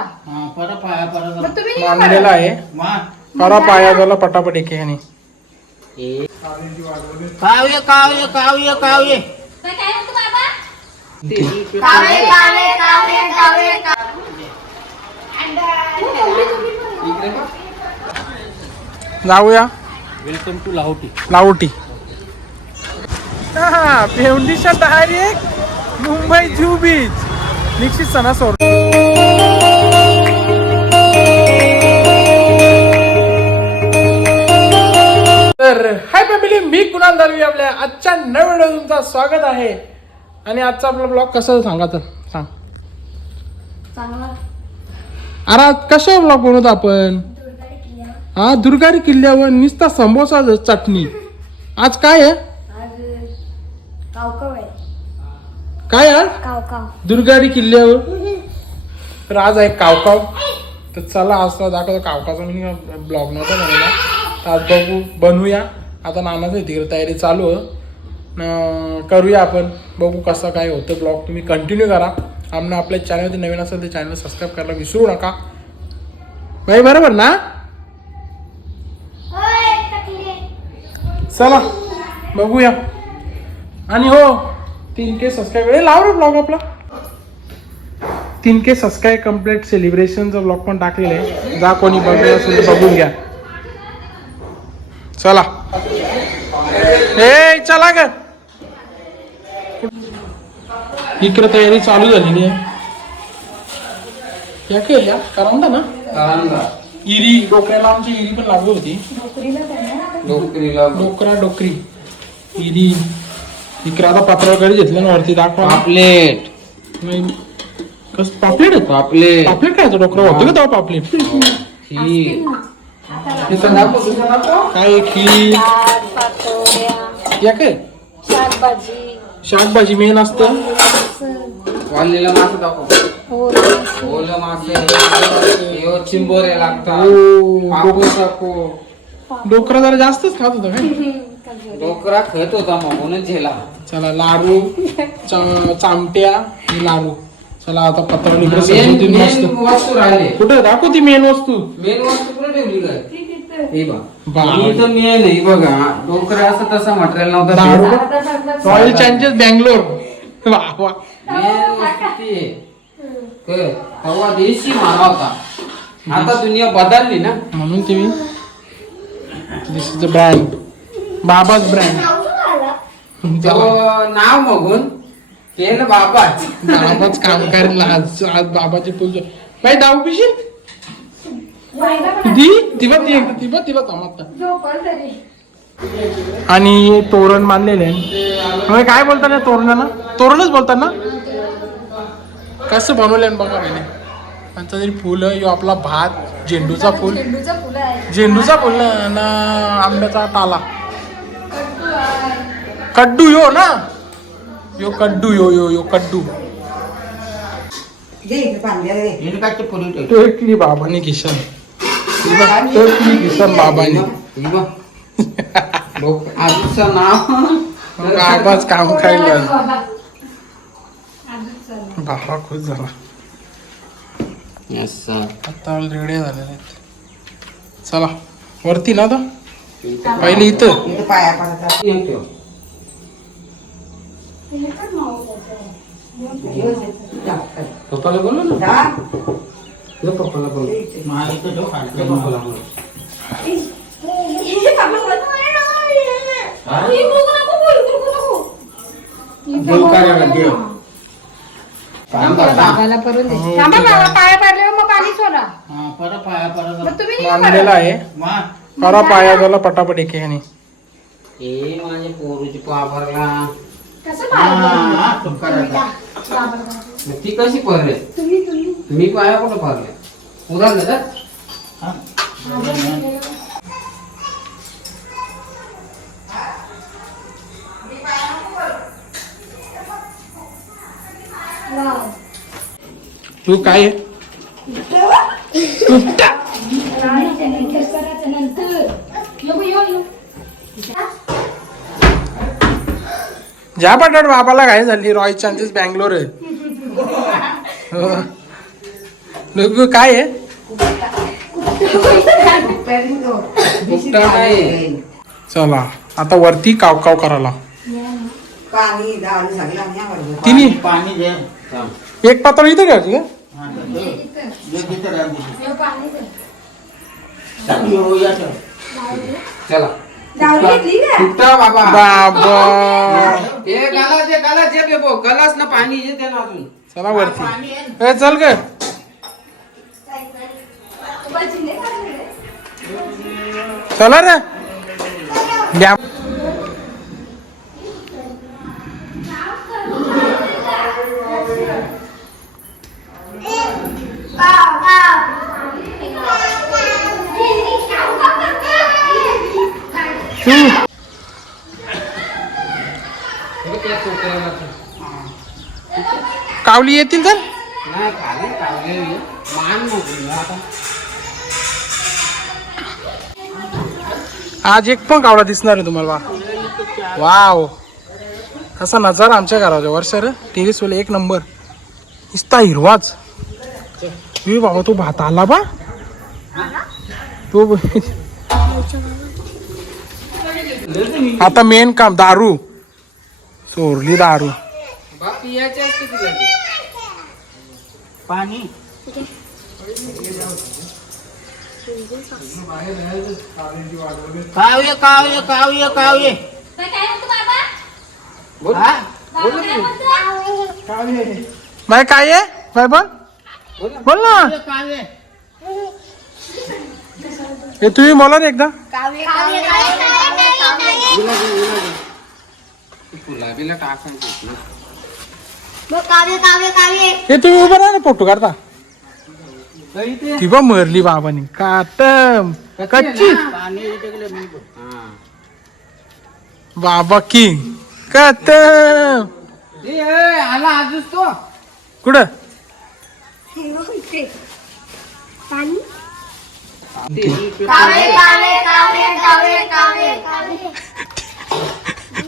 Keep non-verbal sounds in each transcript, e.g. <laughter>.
हा परत पाया परत मग तुम्ही निघा मानलेला आहे. मा. करा पाया झाला पटापट एके ह्याने काव्य काव्य काव्य काव्य. काय काय म्हणतो बाबा? कावे कावे कावे कावे जाऊया. वेलकम टू लाहोटी लावटी. पेवंडीच्या डायरेक्ट मुंबई जू बीच. निश्चित सणा फॅमिली मी कुणाल दरवी आपल्या आजच्या नवीन तुमचं स्वागत आहे. आणि आजचा आपला ब्लॉग कसं सांगा तर सांग. चांगला. अरे आज कशा ब्लॉग बनवतो आपण? हा दुर्गारी किल्ल्यावर निस्ता समोसा चटणी. आज काय आहे? आज कावकाव आहे. काय आज? काव काव दुर्गारी किल्ल्यावर. तर आज आहे कावकाव. तर चला आज दाखवतो. कावकाचा मी ब्लॉग नव्हता बनवला. तर आज बघू बनवूया. आता नानाचं आहे तिकडे तयारी चालू आहे. न करूया आपण. बघू कसं काय होतं ब्लॉग तुम्ही कंटिन्यू करा. आमनं आपल्या चॅनलवरती नवीन असेल तर चॅनल सबस्क्राईब करायला विसरू नका. बाई बरोबर ना? चला बघूया. आणि हो तीन के सबस्क्राईब लाव रे ब्लॉग आपला. तीन के सबस्क्राईब कंप्लीट सेलिब्रेशनचा ब्लॉग पण टाकलेला आहे. जा कोणी तर बघून घ्या. चला. ए चला ग. इकडे तयारी चालू झालेली आहे या केल्या करंदा ना? इरी डोक्याला आमची इरी पण लागली होती. डोकरा डोकरी. इरी. इकडे आता पत्र वगैरे घेतलं ना वरती दाखवा पापलेट. नाही. कस पापलेट आहे? पापलेट. पापलेट काय डोकरा? होतं का तेव्हा पापलेट? खीर. काय खीर? या काय? शाकभाजी. शाकभाजी मेन असतं? वाळलेला मासे दाखव. हो ओलं मासे हे चिंबोरे लागतात. टाकू. डोकरा जरा जास्तच खात होता काय? <laughs> डोकरा खेळत होता मग म्हणून झेला. चला लाडू चा- चामट्या आणि लाडू. चला आता पत्र मेन वस्तू राहिले. कुठे? दाखव ती मेन वस्तू. मेन वस्तू कुठे ठेवली काय? हे बघ. मेन आहे बघा डोकरा असं तसं मटेरियल नव्हतं रॉयल चॅलेंजर्स बँगलोर वा वा. मेन वस्तू ती आहे. काय? तेव्हा देशी मानव होता. आता दुनिया बदलली ना. म्हणून तुम्ही दिस इज द ब्रँड बाबाच ब्रँड तो नाव बघून केलं बाबाच बाबाच काम करेल आज आज बाबाची पूजा. बाई दाऊ पिशील? दी तिबा ती एकदा तिबा तिबा थांबता आणि तोरण मानलेले आहे. काय बोलतात ना तोरणाला तोरणच बोलतात ना कसं बनवलं बघा पहिले त्यांचा तरी फुल यो आपला भात झेंडूचा फुल. झेंडूचं फुलं आहे झेंडूचा फुल ना आंब्याचा टाला कड्डू यो ना? यो कड्डू यो यो यो कड्डू. बाबाने किशन किशन बाबाने. आजचं नाव. बाबाच काम खायला. बाबा खुश झाला. Sir. आता रेडी झालेले आहेत. चला वरती ना आता. पहिले इथं. पप्पाला बोलव ना. ये पप्पाला बोलव. ये पप्पाला बोलव. हा? देव करायला देव. थांबा, थांब. थांबा बाबा पाया पडल्यावर मग पाणी सोडा हा, परत पाया परत मग तुम्ही निघा मानलेला आहे मा करा पाया झाला पटापट एके ह्याने हे माझे पोरूची पाभरला कसं हा, पाया तू. मग ती कशी पडले मी पाया कुठं पडले उदाहरण हा. तू काय? ज्या पटाट बाबाला काय झाली. रॉय चान्सेस बँगलोर आहे हो. काय आहे? चला आता वरती काव काव करायला. पाणी डाळ सगळं आणि आवडलं. तिन्ही? पाणी दे. एक पातळ इथे घ्यायची का चला घेतली बाबा? बाबा. हे गलास हे ना पाणी येते ना अजून. चला वरती. ए चल ग. चला रे. द्या तू हे काय चोकलेलं ते. कावली येतील तर नाही खाली काढलेली मान नको आता आज एक पण कावळा दिसणार आहे तुम्हाला वाव. कसा नजारा आमच्या घराच्या वर्ष रे. टेरिस वाले एक नंबर. इस्ता हिरवाच. तुम्ही बाबा तो भात आला बा. तो आता मेन काम दारू. चोरली दारू बाकी याचे असते तुझ्या पाणी. काव्य काव्य काव्य काव्य. काय म्हणतो बाबा? बोल. हा? बाय काय आहे? बाय बोल. बोल ना. काव्य हे तुम्ही बोला ना एकदा. गुलाबीला टाकायचं काव्य काव्य काव्य. हे तुम्ही उभं राहा ना फोटो काढता. ती बा मरली बाबानी. काटम कच्ची. हा. बाबा किंग. काटम. ए, ए, आला आजच तो. कुठं?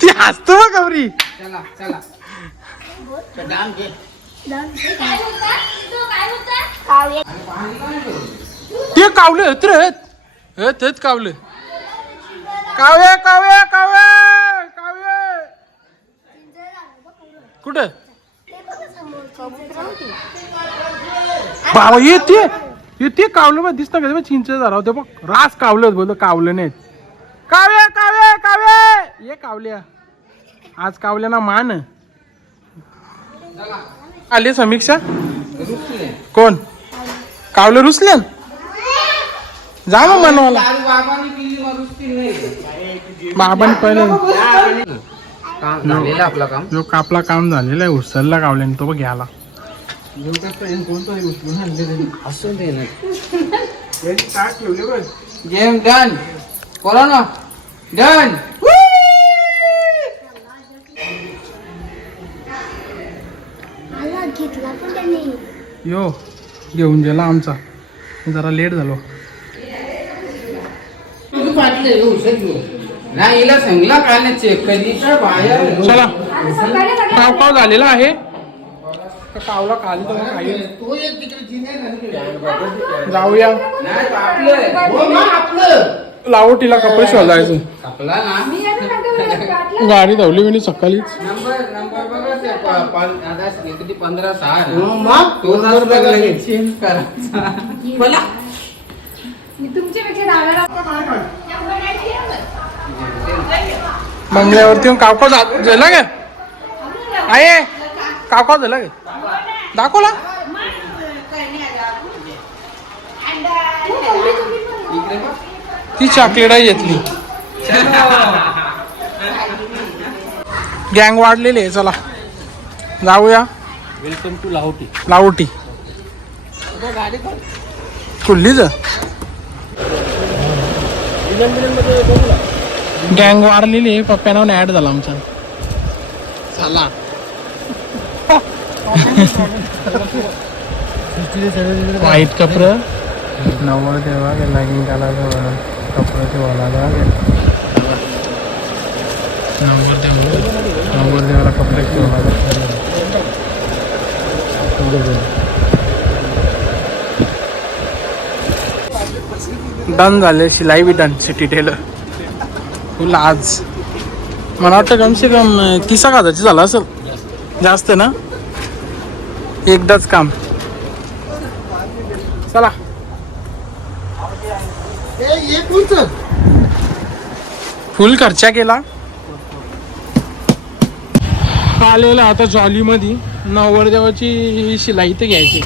ती हसतो बा गौरी. चला चला तर डाम घे काय म्हणता तू कावलं हत रे हत हत हत कावलं. काव्य काव्य काव्य काव्य. कुठं? बाबा येते. येते कावलं बा दिसतं का? चिंच झाला होतं बघ. रास कावलं बोलतो कावलं नाहीत. काव्य काव्य काव्य. ये कावल्या. आज कावल्या ना मान आली समीक्षा? कोण? कावलं रुसले? जा मग मनवाला. बाबांनी पहिले. काम झालेलं आपलं काम. जो कापला काम झालेला आहे उचलला कावल्याने तो ना गेम डन बोला ना डन यो घेऊन गेला आमचा. जरा लेट झालो. चला. काव काव झालेला आहे. कावला खाली तर जाऊया. हो लावटीला कपडे शोधायचं. आपला ना. गाडी धावली मी सकाळीच. पंधरा सहा मग तो लगेच. चेंज करायचा. बोला. तुमच्यापेक्षा बंगल्यावरती येऊन झाला का? आहे. कावकाव झाला का? दाखवला. ती चॉकलेट घेतली. गँग वाढलेली आहे चला. जाऊया. वेलकम टू लाहोटी लावटी. कुठलीच गँग वाढलेली आहे पप्प्यानं ऍड झाला आमचा. चला व्हाईट कपड. नव्वद तेव्हा लॅगिंग घालायचं म्हणून कपड्याचे वालायला नव्वद तेव्हा. नव्वद तेव्हा कपड्याचे वालायला डन झाले शिलाई बी डन सिटी टेलर फुल आज. मला वाटतं कमसे कम तीस एक हजारची झालं असेल. जास्त ना? एकदाच काम. चला. फुल खर्चा केला. आलेला आता जॉलीमध्ये नवरदेवाची शिलाई तर घ्यायची.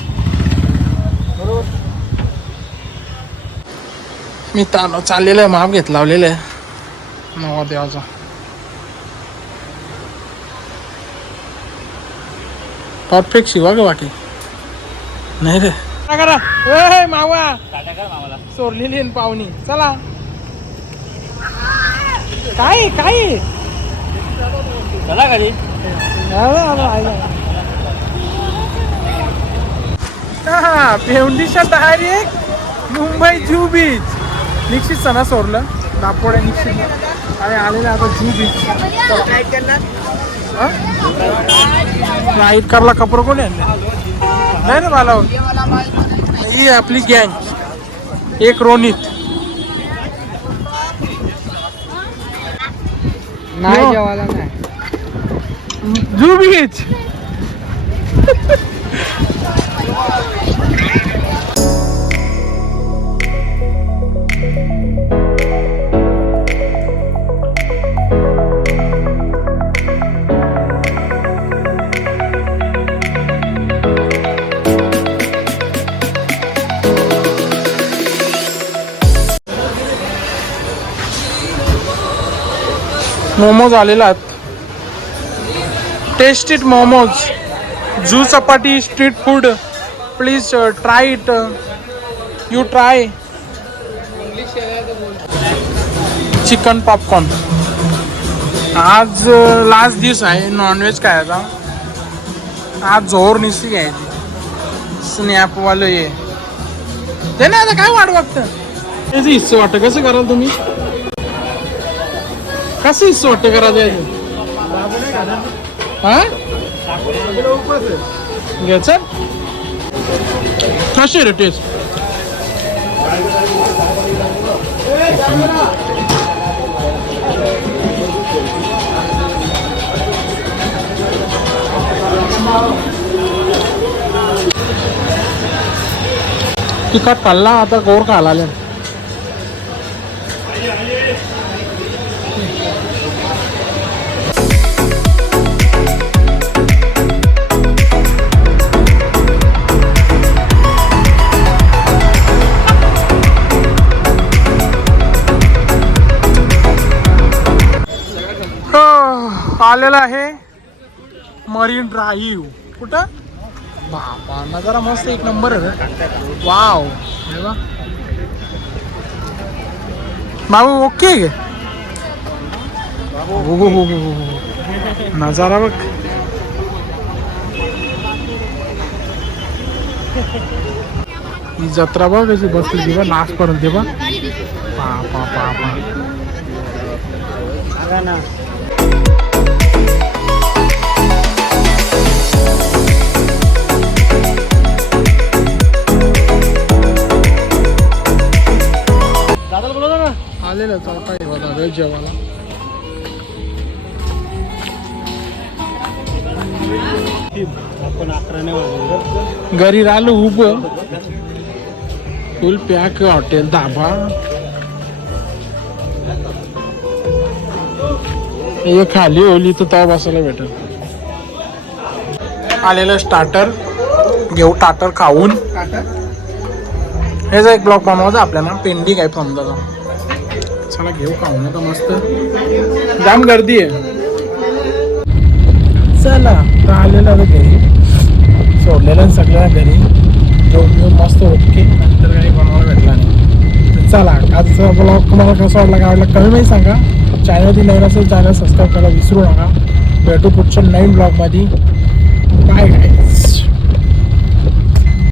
मी तानो चाललेलं आहे माप घेत लावलेलं आहे. नवरदेवाचा परफेक्ट शिवा ग बाकी. नाही रे. काय करा? मावा. चोरलेली पाहुणी. चला. काय काय? चला घरी. पेवंडीच्या डायरेक्ट मुंबई जू बीच. निश्चित सणा सोडलं. दापोड्या निश्चित. आणि आलेलं आता जू बीच. राईड करला कपडे कोण आहे नाही रे मला ही आपली गँग. एक रोनित. नाही हो. जेवायला नाही. जू बीच. <laughs> मोमोज आलेला आहेत. Taste it momos. Juhu Chowpatty street food please try it you try chicken popcorn आज uh, लास्ट दिवस आहे. नॉनव्हेज खायचा आज जोर निसती घ्यायची. स्नॅपवालं ये ते नाही आता काय वाट वाटतं त्याचं हिस्से वाटतं. कसं कराल तुम्ही? कसं हिस्से वाटतं करायचं आहे? हा? घ्यायचं? कशी रे टेस्ट तिखट खाल्ला आता गोड खाला आलेला आहे मरीन ड्राईव्ह कुठं बापा नजारा मस्त एक नंबर. वाव. बाबू ओके? हो हो हो हो हो. नजारा बघ ही जत्रा बघ कशी बसली ती बघ नाच करून ते बघ पा पा पा पा आलेलं चौथा बघा वेळ जेवायला. घरी राहिलो उभं. Full pack hotel dhaba. हे खाली ओली तर तवा बसायला भेटेल. आलेलं स्टार्टर घेऊ टाटर खाऊन. हेच एक ब्लॉक बनवायचा आपल्याला. पेंडिंग आहे समजा चला घेऊ खाऊन आता मस्त. जाम गर्दी आहे. चला तर आलेला घरी. सोडलेलं सगळ्या घरी. जेवण मस्त ओके. नंतर काही बनवायला भेटला नाही. तर चला आजचा ब्लॉग तुम्हाला कसा वाटला काय वाटला कमी नाही सांगा. चॅनलवरती नवीन असेल चॅनल सबस्क्राईब करायला विसरू नका. भेटू पुढच्या नवीन ब्लॉगमध्ये काय काय